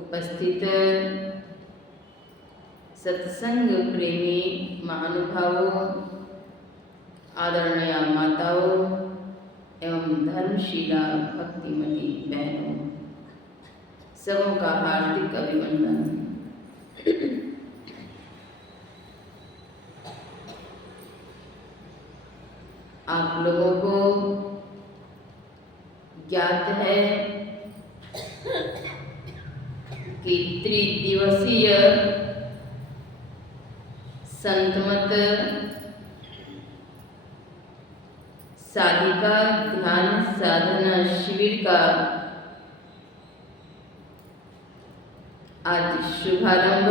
उपस्थित सत्संग प्रेमी महानुभावों, आदरणीय माताओं एवं धर्मशीला भक्तिमती बहनों, सबों का हार्दिक अभिनंदन। आप लोगों को ज्ञात है कि त्रिदिवसीय संतमत साधिका ध्यान साधना शिविर का आज शुभारंभ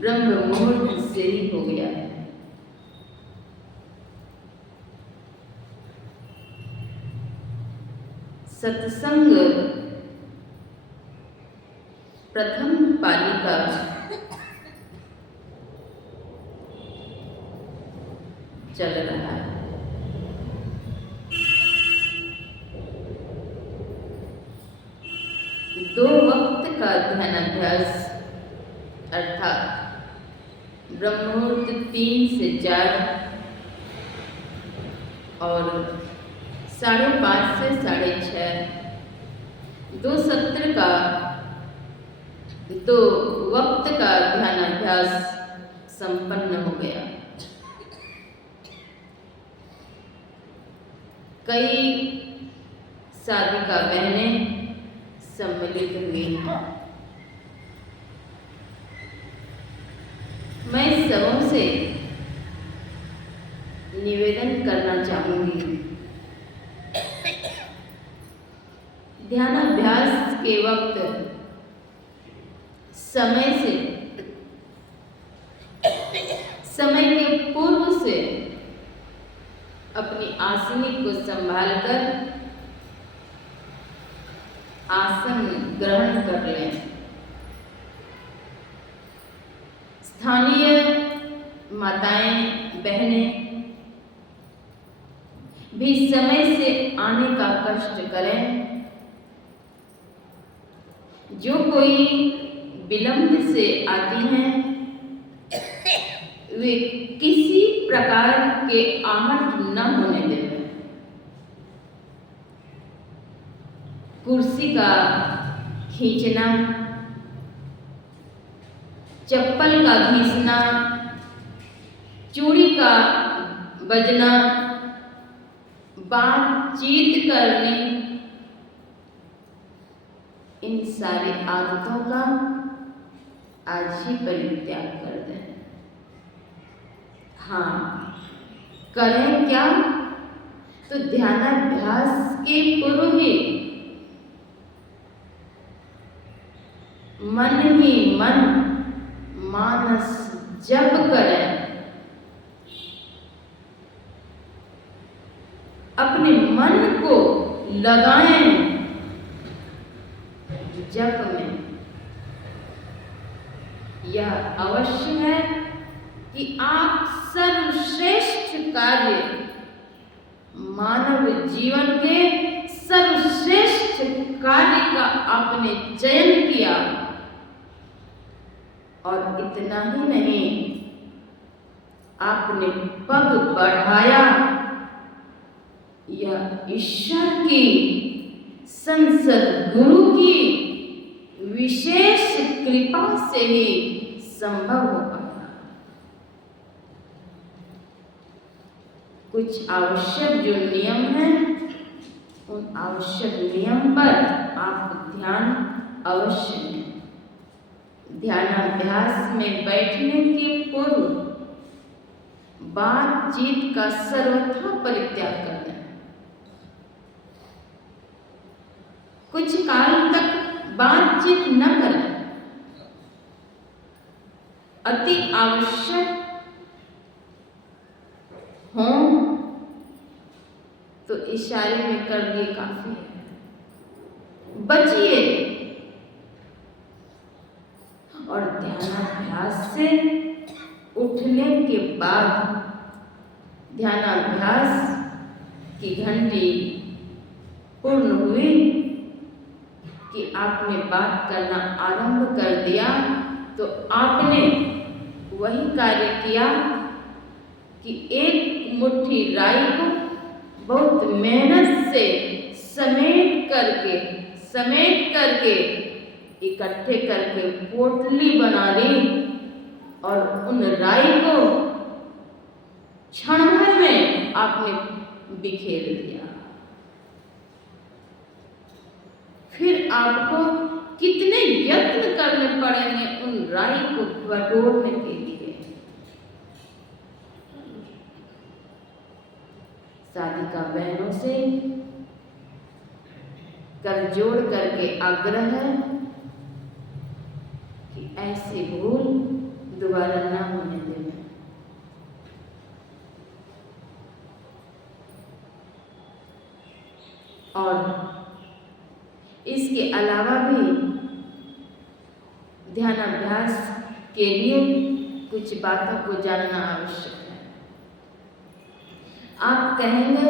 ब्रह्म मुहूर्त से ही हो गया है। सत्संग प्रथम पाली का चल रहा है। दो वक्त का ध्यानाभ्यास अर्थात ब्रह्ममुहूर्त 3 से 4 और 5:30 से 6:30 दो सत्र का दो वक्त का ध्यानाभ्यास संपन्न हो गया। कई साधिका बहनें सम्मिलित हुई हैं। मैं सबों से निवेदन करना चाहूंगी, ध्यानाभ्यास के वक्त समय के पूर्व से अपनी आसनी को संभालकर आसन ग्रहण कर लें। स्थानीय माताएं बहनें भी समय से आने का कष्ट करें। जो कोई विलंब से आती हैं वे किसी प्रकार के आहट न होने दें। कुर्सी का खींचना, चप्पल का घिसना, चूड़ी का बजना, बातचीत करनी, इन सारी आदतों का आज ही परित्याग कर दें। हाँ, करें क्या? तो ध्यानाभ्यास के पूर्व ही मन ही मन मानस जप करें। अपने मन को लगाएं जप में। यह अवश्य है कि आप सर्वश्रेष्ठ कार्य मानव जीवन के सर्वश्रेष्ठ कार्य का आपने चयन किया और इतना ही नहीं, आपने पग बढ़ाया। यह ईश्वर की संसद गुरु की विशेष कृपा से ही संभव हो पाया। कुछ आवश्यक जो नियम हैं, उन आवश्यक नियम पर आप ध्यान अवश्य दें। ध्यानाभ्यास में बैठने के पूर्व बातचीत का सर्वथा परित्याग कर दें। कुछ काल तक बातचीत न करें। अति आवश्यक हो तो इशारे में कर लिए काफी है। बचिए और ध्यानाभ्यास से उठने के बाद ध्यानाभ्यास की घंटी पूर्ण हुई कि आपने बात करना आरंभ कर दिया, तो आपने वही कार्य किया कि एक मुट्ठी राई को बहुत मेहनत से समेट करके इकट्ठे करके पोटली बना ली और उन राई को क्षण भर में आपने बिखेर दिया। फिर आपको कितने यत्न करने पड़ेंगे उन राई को बटोरने के लिए। शादी का बहनों से कर जोड़ करके आग्रह है कि ऐसी भूल दोबारा ना होने देना। और इसके अलावा भी ध्यान अभ्यास के लिए कुछ बातों को जानना आवश्यक है। आप कहेंगे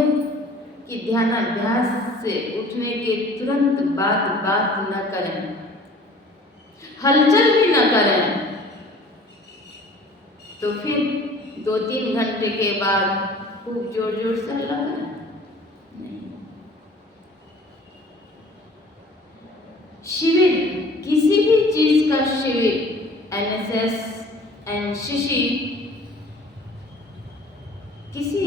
कि ध्यान अभ्यास से उठने के तुरंत बाद बात न करें, हलचल भी न करें, तो फिर 2-3 घंटे के बाद खूब जोर जोर से हल्ला करें। शिविर, किसी भी चीज का शिविर, NSS, NCC, किसी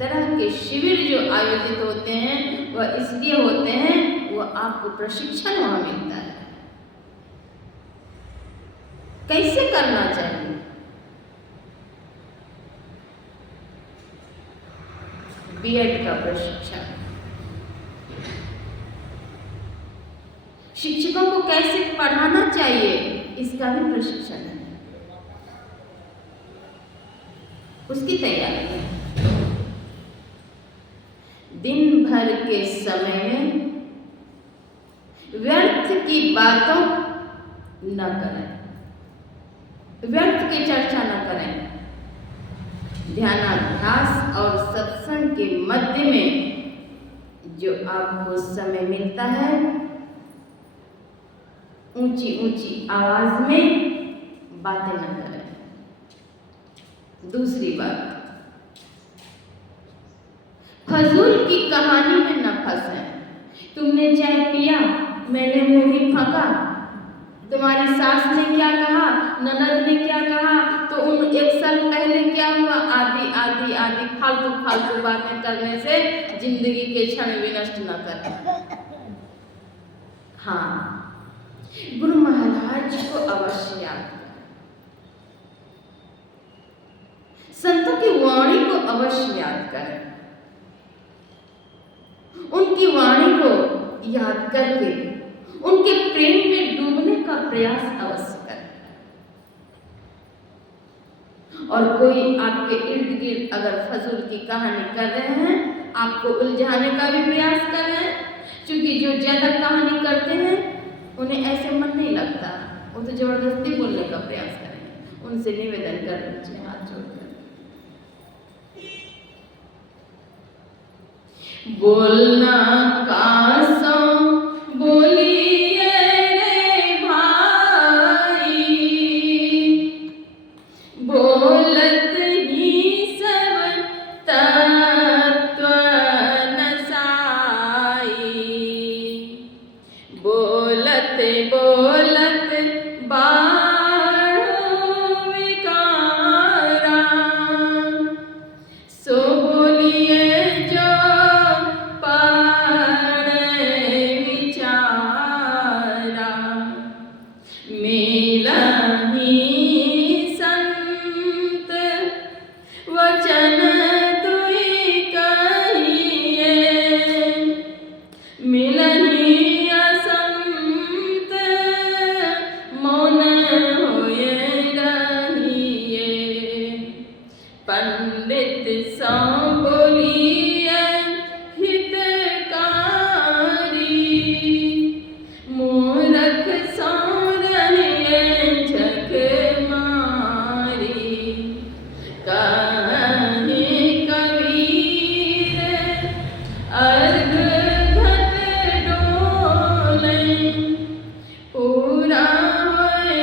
तरह के शिविर जो आयोजित होते हैं वह इसलिए होते हैं, वह आपको प्रशिक्षण वहां मिलता है कैसे करना चाहिए। B.Ed का प्रशिक्षण, शिक्षकों को कैसे पढ़ाना चाहिए इसका भी प्रशिक्षण है, उसकी तैयारी है। दिन भर के समय में व्यर्थ की बातों न करें, व्यर्थ की चर्चा न करें। ध्यानाभ्यास और सत्संग के मध्य में जो आपको समय मिलता है, ऊंची ऊंची आवाज में बातें न करें। दूसरी बात, फजूल की कहानी में न फंसें। तुमने चाय पिया, मैंने मुंह फाका, तुम्हारी सास ने क्या कहा, ननद ने क्या कहा, तो उन 1 साल पहले क्या हुआ, आदि आदि आदि फालतू फालतू बातें करने से जिंदगी के क्षण विनष्ट न करें। हाँ, गुरु महाराज को अवश्य याद करें, संतों की वाणी को अवश्य याद करें, उनकी वाणी को याद करके उनके प्रेम में डूबने का प्रयास अवश्य करें। और कोई आपके इर्द गिर्द अगर फजूल की कहानी कर रहे हैं, आपको उलझाने का भी प्रयास कर रहे हैं, क्योंकि जो ज्यादा कहानी करते हैं उन्हें ऐसे मन नहीं लगता, वो तो जबरदस्ती बोलने का प्रयास करेंगे। उनसे निवेदन कर लीजिए हाथ जोड़कर, बोलना कासा बोलिए रे भाई, बोलत ही सब तत्व नसाई, बोलत बोलत बाढ़ो विकारा, सो बोलिए जो पंडित सो बोलिए हितकारी, मूर्ख सो रहिए झक मारी, कहे कबीर अर्घ घट डोले, पूरा होए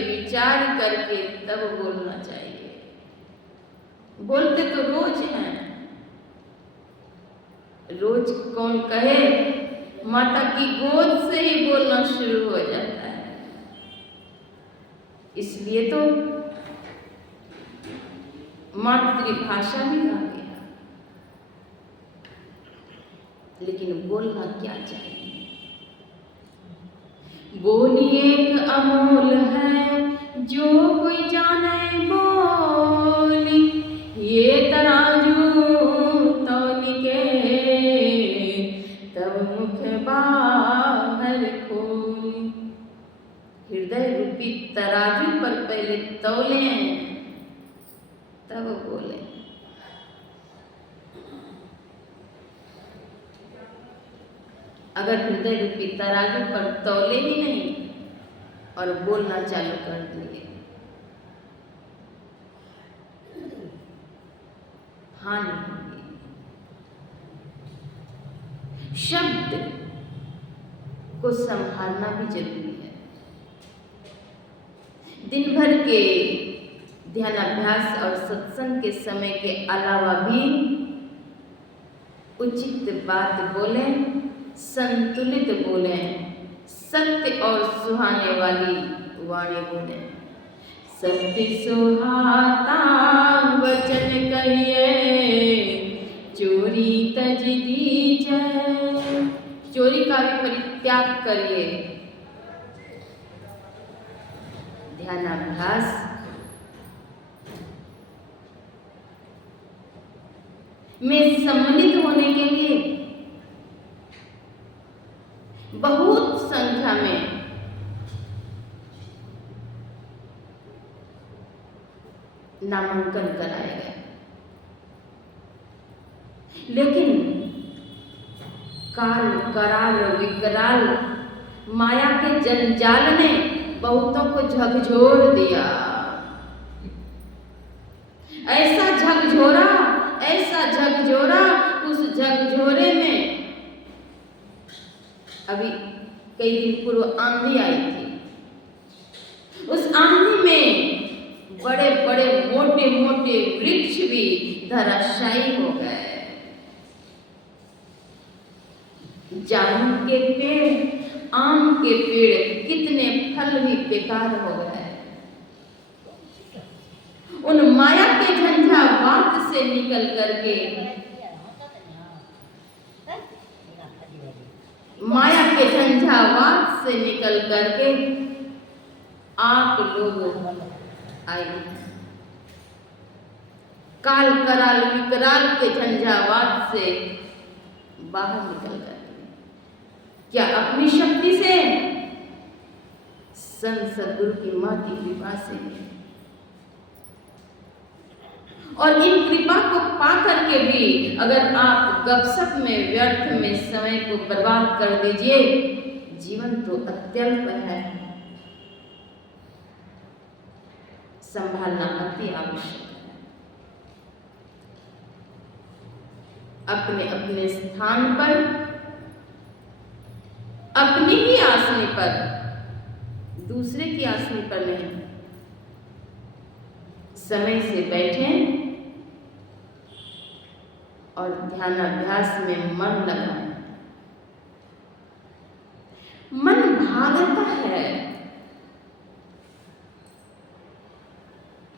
विचार करके तब बोलना चाहिए। बोलते तो रोज हैं, रोज कौन कहे, माता की गोद से ही बोलना शुरू हो जाता है। इसलिए तो मातृभाषा भी आ गया। लेकिन बोलना क्या चाहिए? बोली एक अमोल है जो कोई जाने बोली, ये तराजू तौल के तब मुख बाहर खोली। हृदय रूपी तराजू पर पहले तौले तब बोले। अगर हृदय रूपी तराजू पर तौले ही नहीं और बोलना चालू कर दिए, हानि होगी। शब्द को संभालना भी जरूरी है। दिन भर के ध्यानाभ्यास और सत्संग के समय के अलावा भी उचित बात बोले, संतुलित बोले, सत्य और सुहाने वाली वाणी बोले। सत्य सुहाता वचन कहिए, चोरी तज दीजिए। चोरी का भी परित्याग करिए। ध्यानाभ्यास में सम्मिलित होने के लिए बहुत संख्या में नामांकन कराए गए, लेकिन काल कराल विकराल माया के जंजाल ने बहुतों को झकझोर दिया। ऐसा झकझोरा, ऐसा झकझोरा, उस झकझोरे में अभी कई दिन पूर्व आंधी आई थी। उस आंधी में बड़े बड़े मोटे मोटे वृक्ष भी धराशायी हो गए। जामुन के पेड़, आम के पेड़, कितने फल भी बेकार हो गए। उन माया के झंझावात से निकल करके, माया के झंझावात से निकल करके आप लोग आए। काल कराल विकराल के झंझावात से बाहर निकल कर, क्या अपनी शक्ति से, संत सद्गुरु की मां की कृपा से। और इन कृपा को पा करके भी अगर आप गपशप में व्यर्थ में समय को बर्बाद कर दीजिए, जीवन तो अत्यल्प है। संभालना अति आवश्यक है। अपने अपने स्थान पर, अपनी ही आसनी पर, दूसरे की आसनी पर नहीं, समय से बैठें और ध्यानाभ्यास में मन लगाएं। मन भागता है,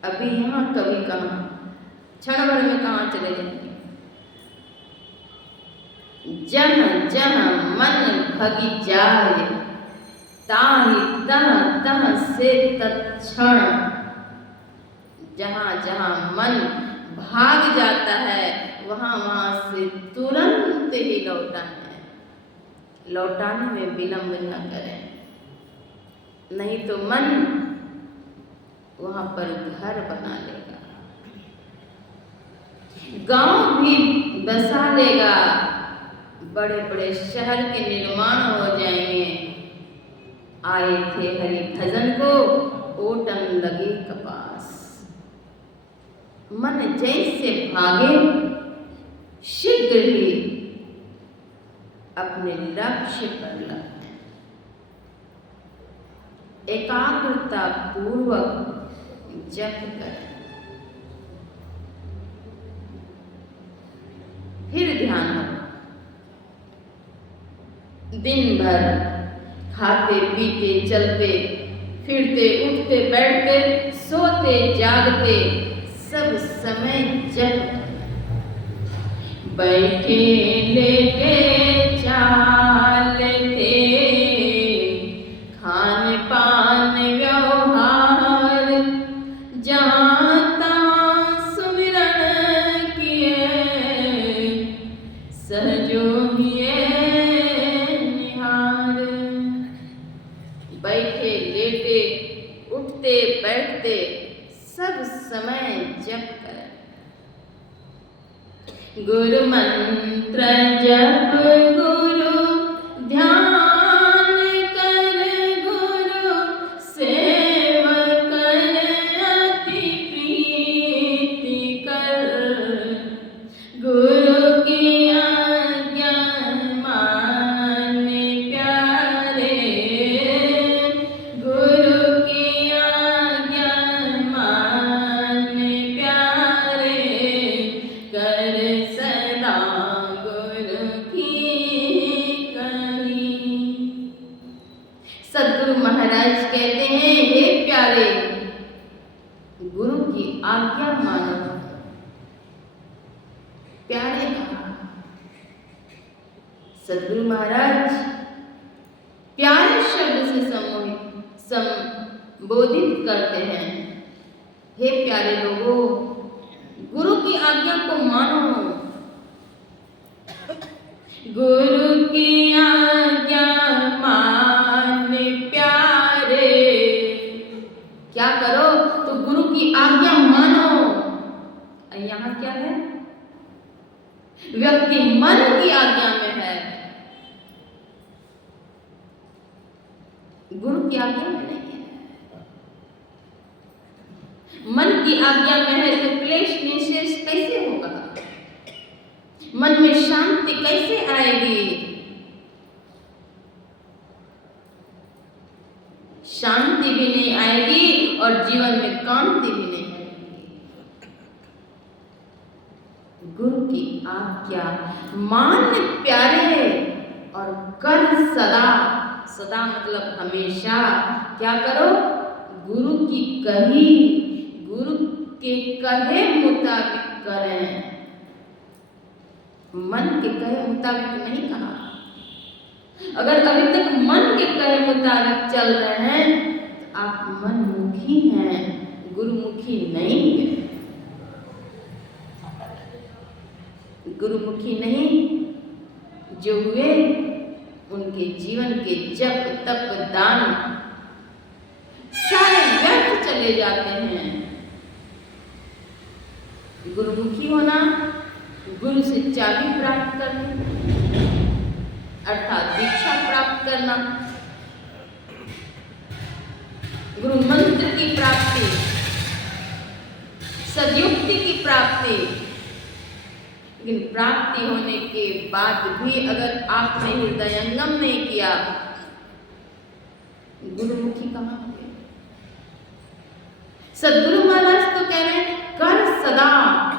अभी यहाँ कभी कहाँ, क्षण भर में कहाँ चले जाएंगे। जहाँ जहाँ मन भगी जाए, ताहि तह तह से तत्क्षण। जहाँ जहाँ मन भाग जाता है, वहाँ वहाँ से तुरंत ही लौटाना है। लौटाने में विलंब न करें, नहीं तो मन वहाँ पर घर बना लेगा, गांव भी बसा लेगा, बड़े बड़े शहर के निर्माण हो जाएंगे। आए थे हरि भजन को, ओटन लगे कपास। मन जैसे भागे, शीघ्र ही अपने लक्ष्य पर लगते हैं। एकाग्रता पूर्वक जप करें, फिर ध्यान हो। दिन भर खाते पीते चलते फिरते उठते बैठते सोते जागते सब समय जप। बैठे लेटे चाल थे, खान पान व्यवहार, जहाँ तहाँ सुमिरन किए, सहजो हिए निहार। बैठे लेटे उठते बैठते सब समय जप करें। गुरु मंत्र जप गुरु ध्यान कर, गुरु सेव कर, अति प्रीति कर। गुरु की आज्ञा माने प्यारे, गुरु की आज्ञा माने प्यारे, कर सदा गुरु की कही। सदगुरु महाराज कहते हैं, हे प्यारे, गुरु की आज्ञा मानो। प्यारे कहा, सदगुरु महाराज प्यारे शब्द से संबोधित करते हैं। हे प्यारे लोगों, गुरु की आज्ञा को मानो। गुरु की आज्ञा माने प्यारे, क्या करो तो गुरु की आज्ञा मानो। यहाँ क्या है? व्यक्ति मन की आज्ञा में है, गुरु की आज्ञा में नहीं है। मन की आज्ञा में है तो क्लेश निशेष कैसे होगा? मन में शांति कैसे आएगी? शांति भी नहीं आएगी और जीवन में कांति भी नहीं आएगी। गुरु की आज्ञा मान प्यारे और कर सदा। सदा मतलब हमेशा। क्या करो? गुरु की कही, गुरु के कहे मुताबिक करें। मन के कहे मुताबिक नहीं कहा। अगर अभी तक मन के कहे मुताबिक चल रहे हैं तो आप मनमुखी हैं, गुरुमुखी नहीं है। गुरुमुखी नहीं जो हुए उनके जीवन के जप तप दान सारे व्यर्थ चले जाते हैं। गुरुमुखी होना, गुरु से चाबी प्राप्त करना अर्थात दीक्षा प्राप्त करना, गुरु मंत्र की प्राप्ति, सदयुक्ति की प्राप्ति। लेकिन प्राप्ति होने के बाद भी अगर आपने हृदयंगम नहीं किया, गुरुमुखी कहाँ हुए? सदगुरु महाराज तो कह रहे हैं कर सदा,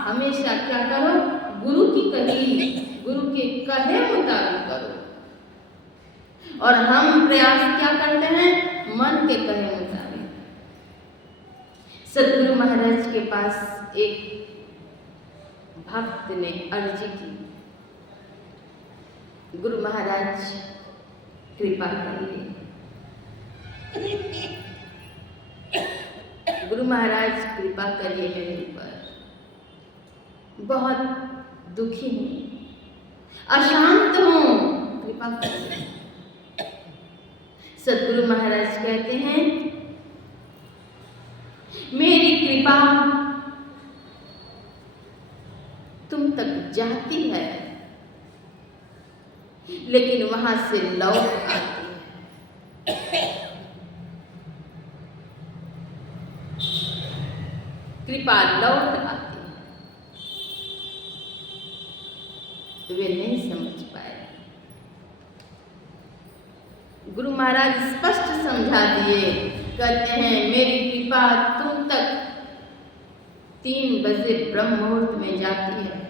हमेशा क्या करो? गुरु की कही, गुरु के कहे मुताबिक करो। और हम प्रयास क्या करते हैं? मन के कहे मुताबिक। सदगुरु महाराज के पास एक भक्त ने अर्जी की, गुरु महाराज कृपा करिए, गुरु महाराज कृपा करिए मेरे ऊपर, बहुत दुखी हूँ, अशांत हूँ, कृपा करिए। सदगुरु महाराज कहते हैं मेरी कृपा तुम तक जाती है लेकिन वहां से लौट आती है। कृपा लौट आती है, वे नहीं समझ पाए। गुरु महाराज स्पष्ट समझा दिए, कहते हैं मेरी कृपा तुम तक 3 बजे ब्रह्म मुहूर्त में जाती है,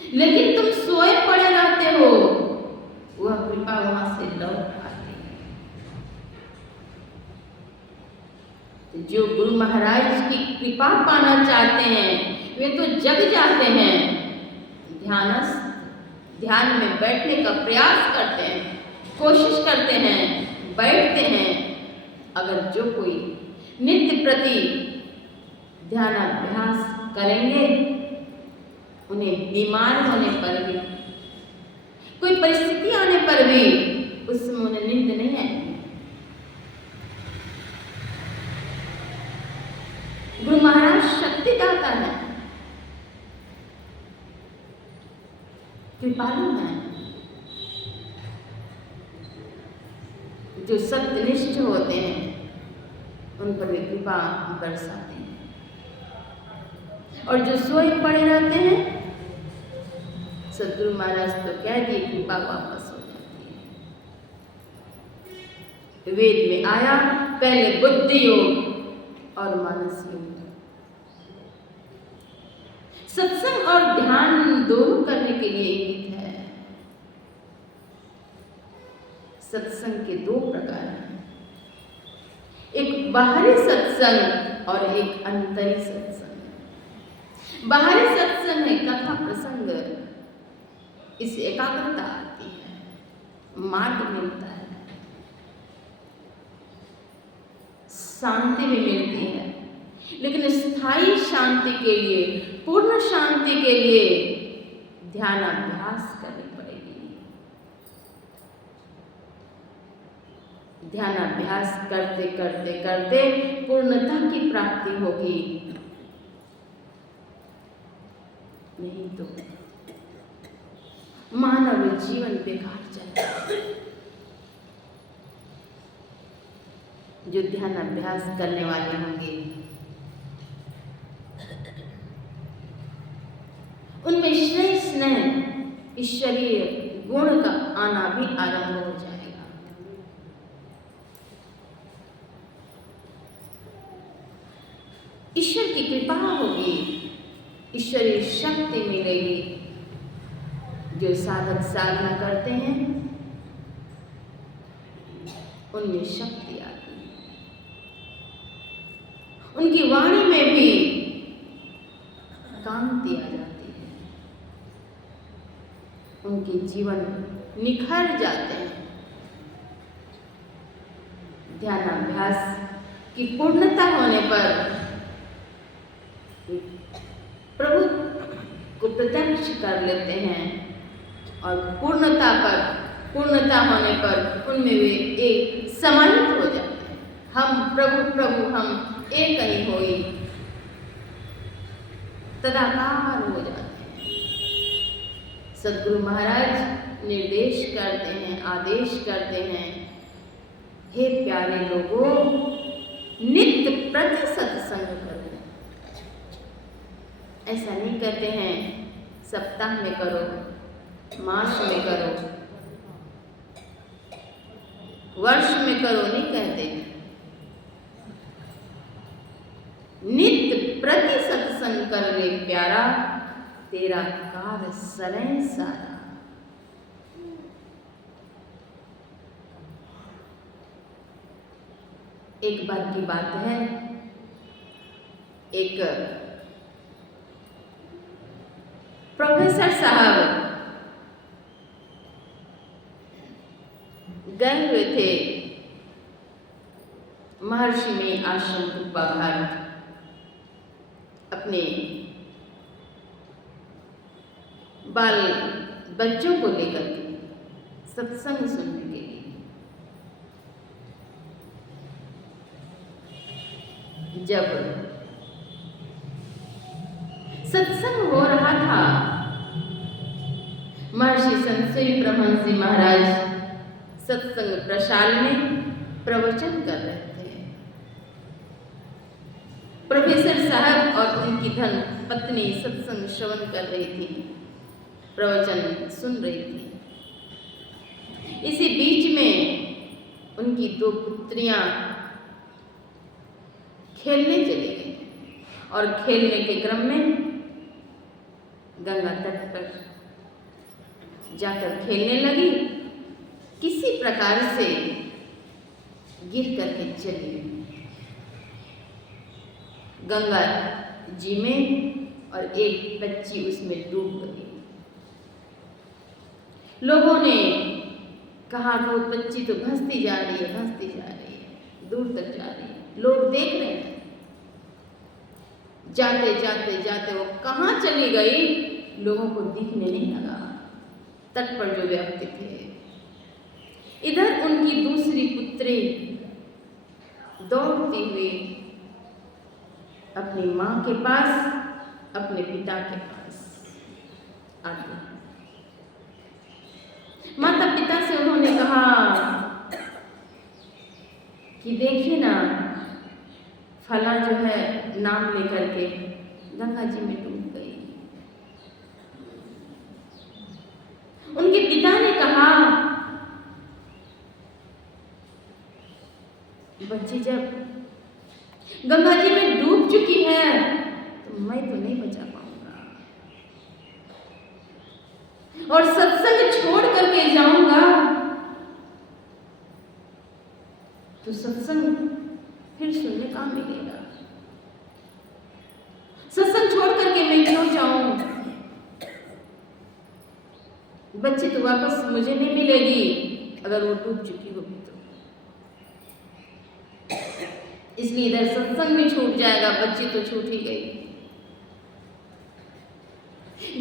लेकिन तुम सोए पड़े रहते हो, वह कृपा वहां से लौट आती है। तो जो गुरु महाराज की कृपा पाना चाहते हैं वे तो जग जाते हैं, ध्यानस्थ ध्यान में बैठने का प्रयास करते हैं, कोशिश करते हैं, बैठते हैं, अगर जो कोई नित्य प्रति ध्यानाभ्यास करेंगे, उन्हें बीमार होने पर भी, कोई परिस्थिति आने पर भी उसमें उन्हें नींद नहीं आएगी। गुरु महाराज शक्तिदाता है, कृपालु है, जो सत्यनिष्ठ होते हैं उन पर भी कृपा बरसाते हैं, और जो सोए पड़े रहते हैं, सदगुरु महाराज तो कह दिए कृपा वापस हो जाती है। वेद में आया पहले बुद्धि योग और मानस योग। सत्संग और ध्यान दोनों करने के लिए इंगित है। सत्संग के दो प्रकार हैं, एक बाहरी सत्संग और एक अंतरी सत्संग। बाहरी सत्संग है कथा प्रसंग, इससे एकाग्रता आती है, मार्ग मिलता है, शांति भी मिलती है। लेकिन स्थायी शांति के लिए, पूर्ण शांति के लिए ध्यानाभ्यास करनी पड़ेगी। ध्यानाभ्यास करते करते करते पूर्णता की प्राप्ति होगी, नहीं तो मानव जीवन बेकार जाएगा। जो ध्यानाभ्यास करने वाले होंगे उनमें स्नेह स्नेह ईश्वरीय गुण का आना भी आरंभ हो जाएगा। ईश्वर की कृपा होगी, ईश्वरीय शक्ति मिलेगी। जो साधक साधना करते हैं उनमें शक्ति आती है, उनकी वाणी में भी कांति आ जाती है, उनके जीवन निखर जाते हैं। ध्यानाभ्यास की पूर्णता होने पर प्रभु को प्रत्यक्ष कर लेते हैं, और पूर्णता होने पर उनमें वे एक समाहित हो जाते हैं। हम प्रभु प्रभु हम एक ही होई, तदाकार हो जाते हैं। सदगुरु महाराज निर्देश करते हैं, आदेश करते हैं, हे प्यारे लोगों, नित्य प्रति सत्संग करो। ऐसा नहीं कहते हैं सप्ताह में करो, मास में करो, वर्ष में करो, नहीं कहते। नित्य प्रति सत्संग कर ले प्यारा, तेरा कार्य सरय सारा। एक बार की बात है, एक प्रोफेसर साहब गए हुए थे महर्षि में आश्रम कुप्पा घाट अपने बाल बच्चों को लेकर के सत्संग सुनने के लिए। जब सत्संग हो रहा था, महर्षि संतश्री परमहंस जी महाराज सत्संग प्रशाल में प्रवचन कर रहे थे। प्रोफेसर साहब और उनकी धन पत्नी सत्संग श्रवण कर रही थी, प्रवचन सुन रही थी। इसी बीच में उनकी दो पुत्रियां खेलने चली गई, और खेलने के क्रम में गंगा तट पर जाकर खेलने लगी। किसी प्रकार से गिर करके चली गई गंगा जी में, और एक बच्ची उसमें डूब गई। लोगों ने कहा वो बच्ची तो धंसती जा रही है, धंसती जा रही है, दूर तक जा रही है। लोग देख रहे हैं। जाते जाते जाते वो कहाँ चली गई, लोगों को दिखने नहीं लगा। तट पर जो व्यक्ति थे, इधर उनकी दूसरी पुत्री दौड़ती हुई अपनी माँ के पास, अपने पिता के पास आती है। माता पिता से उन्होंने कहा कि देखिए ना, फला जो है नाम लेकर के गंगा जी में डूब गई। उनके पिता ने कहा, बच्ची जब गंगा जी में डूब चुकी है तो मैं तो नहीं बचा पाऊंगा, और सत्संग छोड़ करके जाऊंगा तो सत्संग फिर सुनने का मिलेगा। सत्संग छोड़ करके मैं क्यों जाऊं? बच्ची तो वापस मुझे नहीं मिलेगी अगर वो डूब चुकी होगी तो। इसलिए इधर सत्संग भी छूट जाएगा, बच्ची तो छूट ही गई।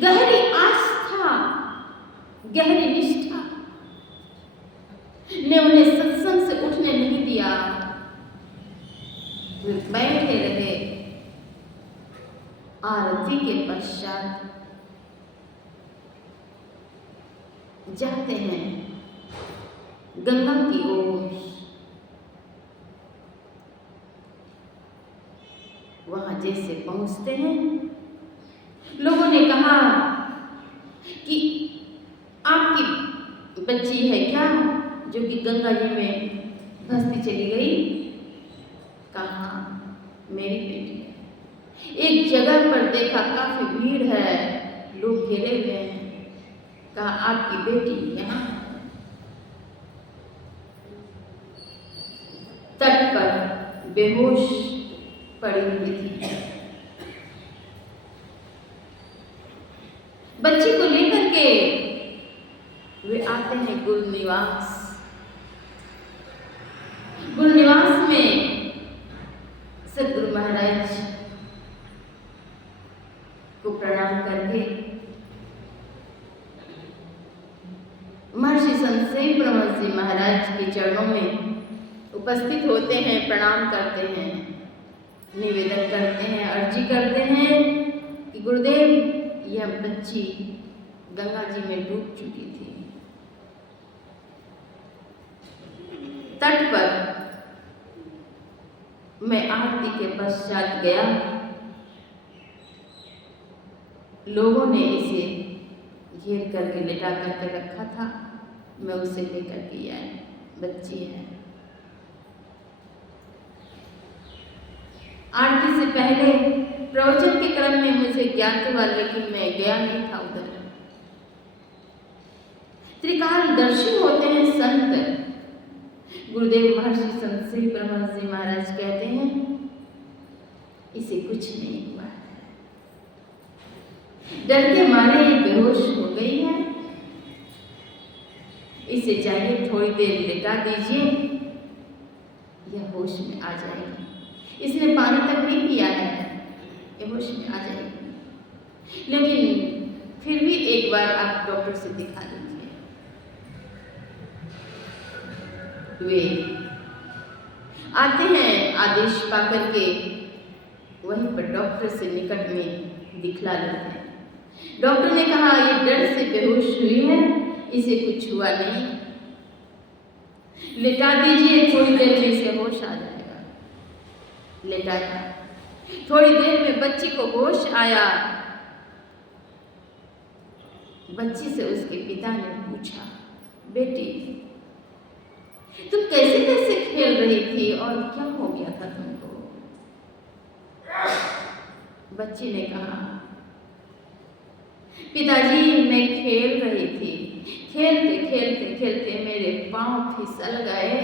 गहरी आस्था, गहरी निष्ठा ने उन्हें सत्संग से उठने नहीं दिया। वे बैठे रहे। आरती के पश्चात जाते हैं गंगा की ओर। वहां जैसे पहुंचते हैं, लोगों ने कहा कि आपकी बच्ची है क्या जो कि गंगा जी में धंसती चली गई? कहा मेरी बेटी है। एक जगह पर देखा काफी भीड़ है, लोग घेरे हुए हैं। कहा आपकी बेटी यहाँ तट पर बेहोश पड़ी हुई थी। बच्ची को लेकर के वे आते हैं गुरुनिवास। गुरुनिवास में सदगुरु महाराज को प्रणाम करके महर्षि संत सेन ब्रह्मश्री महाराज के चरणों में उपस्थित होते हैं, प्रणाम करते हैं, निवेदन करते हैं, अर्जी करते हैं कि गुरुदेव, यह बच्ची गंगा जी में डूब चुकी थी। तट पर मैं आरती के पश्चात गया, लोगों ने इसे घेर करके लिटा करके रखा था, मैं उसे लेकर के आया। बच्ची है। आरती से पहले प्रवचन के क्रम में मुझे ज्ञात हुआ, लेकिन मैं गया नहीं था उधर। त्रिकालदर्शी होते हैं संत। गुरुदेव महर्षि संत श्री ब्रह्मश्री महाराज कहते हैं इसे कुछ नहीं हुआ है, डर के मारे ये बेहोश हो गई है, इसे चाहिए थोड़ी देर लिटा दीजिए, यह होश में आ जाएगी। इसने पानी तक नहीं पिया है, यह होश में आ जाएगी। लेकिन फिर भी एक बार आप डॉक्टर से दिखा दीजिए। वे आते हैं, आदेश पाकर के वहीं पर डॉक्टर से निकट में दिखला लेते हैं। डॉक्टर ने कहा ये डर से बेहोश हुई है, इसे कुछ हुआ नहीं, लिटा दीजिए, थोड़ी देर में इसे होश आ जाएगा। लिटाया, थोड़ी देर में बच्ची को होश आया। बच्ची से उसके पिता ने पूछा, बेटी तुम कैसे कैसे खेल रही थी और क्या हो गया था तुमको? बच्ची ने कहा, पिताजी मैं खेल रही थी, खेलते खेलते खेलते मेरे पांव फिसल गए,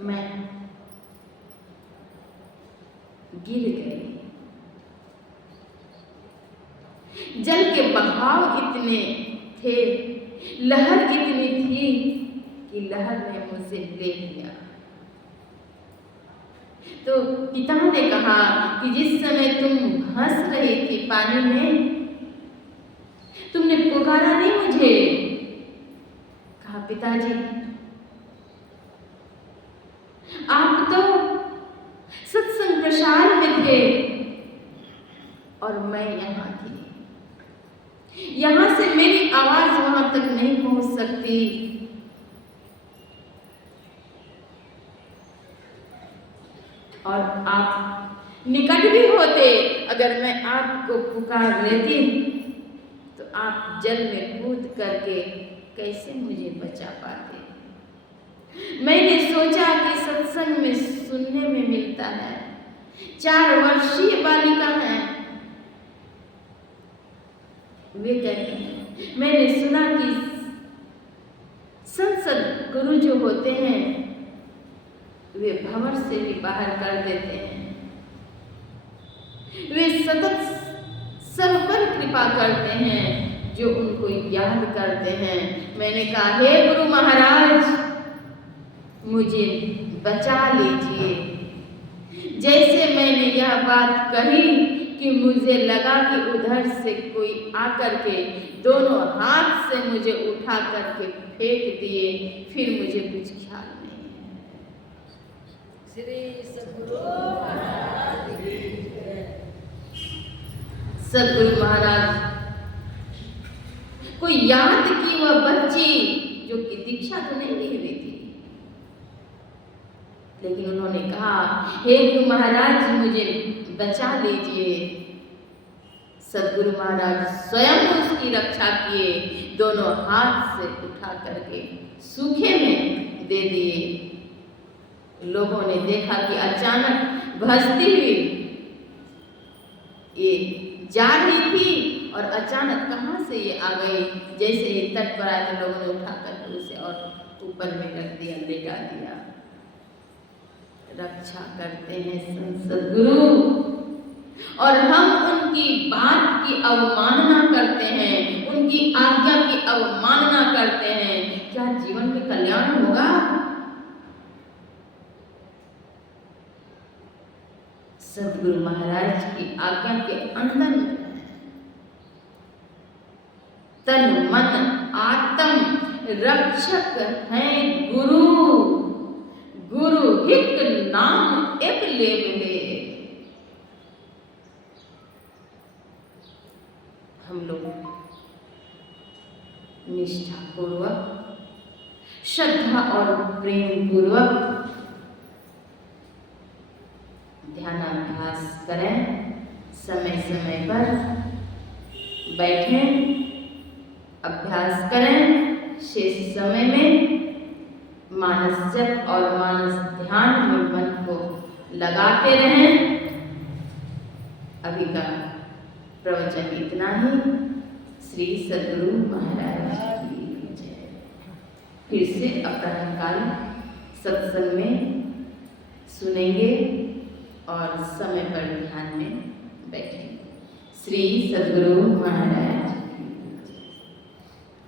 मैं गिर गई। जल के बहाव इतने थे, लहर इतनी थी कि लहर ने मुझसे ले लिया। तो पिता ने कहा कि जिस समय तुम हंस रही थी पानी में, तुमने पुकारा नहीं मुझे। कहा पिताजी, आप तो सत्संग प्रसार में थे और मैं यहाँ थी। यहाँ से मेरी आवाज वहां तक नहीं पहुंच सकती। और आप निकट भी होते, अगर मैं आपको पुकार लेती तो आप जल में कूद करके कैसे मुझे बचा पाते। मैंने सोचा कि सत्संग में सुनने में मिलता है, 4 वर्षीय बालिका है, वे कहते हैं मैंने सुना कि संसद गुरु जो होते हैं वे भंवर से भी बाहर कर देते हैं, वे सतत सब पर कृपा करते हैं जो उनको याद करते हैं। मैंने कहा हे गुरु महाराज, मुझे बचा लीजिए। जैसे मैंने यह बात कही कि मुझे लगा कि उधर से कोई आकर के दोनों हाथ से मुझे उठा करके फेंक दिए, फिर मुझे कुछ ख्याल नहीं है। श्री सद्गुरु महाराज कोई याद की वह बच्ची जो कि दीक्षा तो नहीं ली हुई थी, लेकिन उन्होंने कहा हे गुरु महाराज मुझे बचा लीजिए। सद्गुरु महाराज स्वयं उसकी रक्षा किए, दोनों हाथ से उठा करके सूखे में दे दिए। लोगों ने देखा कि अचानक भसती हुई ये जा रही थी और अचानक कहां से ये आ गई। जैसे ही तट पर आए तो लोगों ने उठा कर उसे और ऊपर में रख दिया, लेटा दिया। रक्षा करते हैं सद्गुरु, और हम उनकी बात की अवमानना करते हैं, उनकी आज्ञा की अवमानना करते हैं। क्या जीवन में कल्याण होगा? सद्गुरु महाराज की आज्ञा के अंदर तन मन आत्म रक्षक हैं गुरु, गुरु हिक नाम एक लेवे। हम लोग निष्ठा पूर्वक, श्रद्धा और प्रेम पूर्वक ध्यानाभ्यास करें, समय समय पर बैठें, अभ्यास करें। शेष समय में मानस जप और मानस ध्यान में मन को लगाते रहें। अभी का प्रवचन इतना ही। श्री सद्गुरु महाराज की जय। फिर से अपराह्नकाल सत्संग में सुनेंगे और समय पर ध्यान में बैठेंगे। श्री सद्गुरु महाराज।